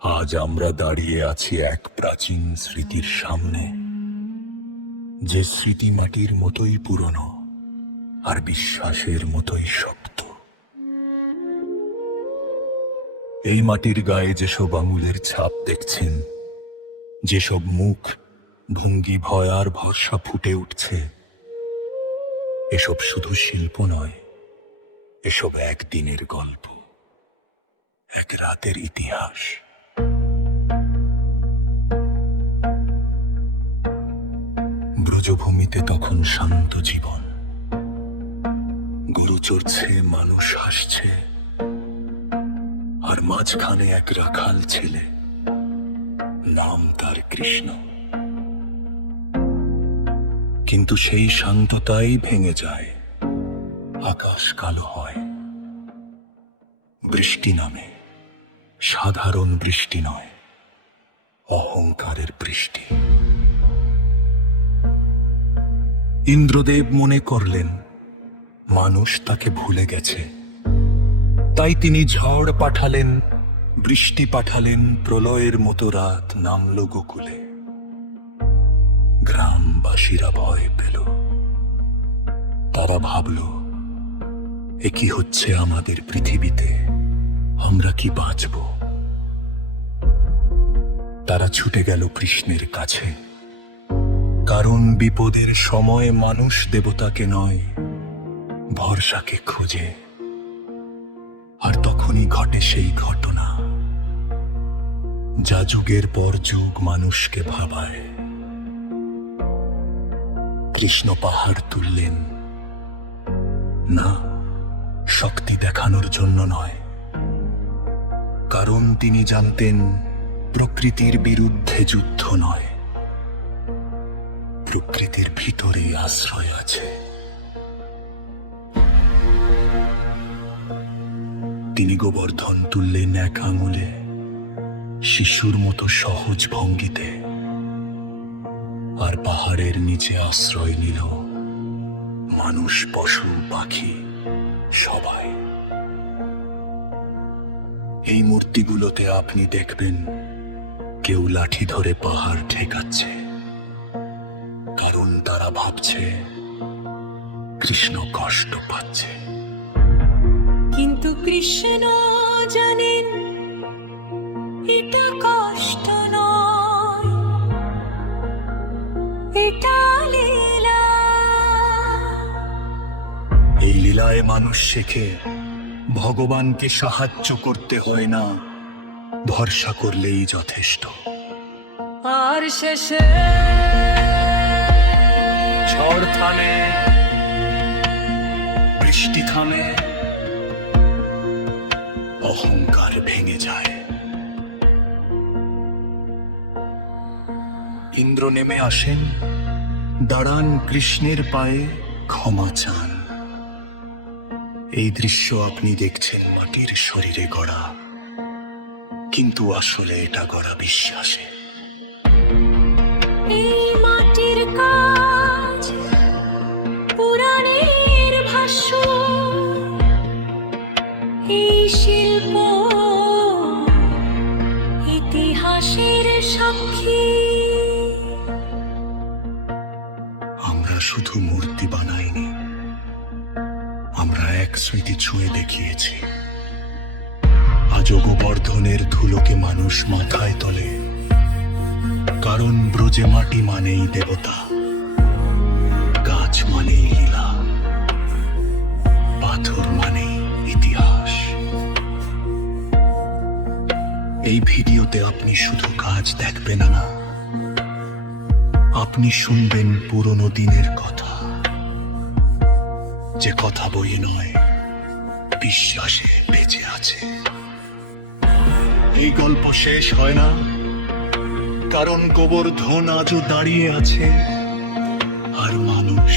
আজ আমরা দাঁড়িয়ে আছি এক প্রাচীন স্মৃতির সামনে, যে স্মৃতি মাটির মতোই পুরনো আর বিশ্বাসের মতোই শক্ত। এই মাটির গায়ে যেসব আঙুলের ছাপ দেখছেন, যেসব মুখ, ভঙ্গি, ভয় আর ভরসা ফুটে উঠছে, এসব শুধু শিল্প নয়, এসব একদিনের গল্প, এক রাতের ইতিহাস। ব্রজভূমিতে তখন শান্ত জীবন, গরু চড়ছে, মানুষ হাসছে, আর মাঝখানে এক রাখাল ছেলে, নাম তার কৃষ্ণ। কিন্তু সেই শান্ততাই ভেঙে যায়, আকাশ কালো হয়, বৃষ্টি নামে। সাধারণ বৃষ্টি নয়, অহংকারের বৃষ্টি। ইন্দ্রদেব মনে করলেন মানুষ তাকে ভুলে গেছে, তাই তিনি ঝড় পাঠালেন, বৃষ্টি পাঠালেন, প্রলয়ের মতো রাত নামল গোকুলে। গ্রামবাসীরা ভয় পেল, তারা ভাবল, এ কি হচ্ছে আমাদের পৃথিবীতে, আমরা কি বাঁচব? তারা ছুটে গেল কৃষ্ণের কাছে, কারণ বিপদের সময় মানুষ দেবতাকে নয়, ভরসাকে খোঁজে। আর তখনই ঘটে সেই ঘটনা, যা যুগের পর যুগ মানুষকে ভাবায়। কৃষ্ণ পাহাড় তুললেন, না, শক্তি দেখানোর জন্য নয়, কারণ তিনি জানতেন প্রকৃতির বিরুদ্ধে যুদ্ধ নয়, প্রকৃতির ভিতরেই আশ্রয় আছে। তিনি গোবর্ধন তুললেন এক আঙুলে, শিশুর মতো সহজ ভঙ্গিতে, আর পাহাড়ের নিচে আশ্রয় নিল মানুষ, পশু, পাখি, সবাই। এই মূর্তিগুলোতে আপনি দেখবেন কেউ লাঠি ধরে পাহাড় ঠেকাচ্ছে, কারণ তারা ভাবছে কৃষ্ণ কষ্ট পাচ্ছে। কিন্তু কৃষ্ণ জানেন এটা কষ্ট নয়, এটা লীলা। এই লীলায় মানুষ শেখে ভগবানকে সাহায্য করতে হয় না, ভরসা করলেই যথেষ্ট। আর শেষে ঝড় থামে, বৃষ্টি থামে, অহংকার ভেঙে যায়। ইন্দ্র নেমে আসেন, দাঁড়ান কৃষ্ণের পায়ে, ক্ষমা চান। এই দৃশ্য আপনি দেখছেন মাটির শরীরে গড়া, কিন্তু আসলে এটা গড়া বিশ্বাসে। এই মাটির কাজ, পুরাণের ভাষ্য, এই শিল্প ইতিহাসের সাক্ষী। আমরা শুধু মূর্তি বানাইনি, আমরা এক স্মৃতি ছুঁয়ে দেখিয়েছি। আজও গোবর্ধনের ধুলোকে মানুষ মাথায় তোলে, কারণ ব্রজে মাটি মানেই দেবতা, গাছ মানেই লীলা, পাথর মানেই ইতিহাস। এই ভিডিওতে আপনি শুধু কাজ দেখবেন না, আপনি শুনবেন পুরনো দিনের কথা, যে কথা বইয়ে নয়, বিশ্বাসে বেঁচে আছে। এই গল্প শেষ হয় না, কারণ গোবর্ধন আজও দাঁড়িয়ে আছে, আর মানুষ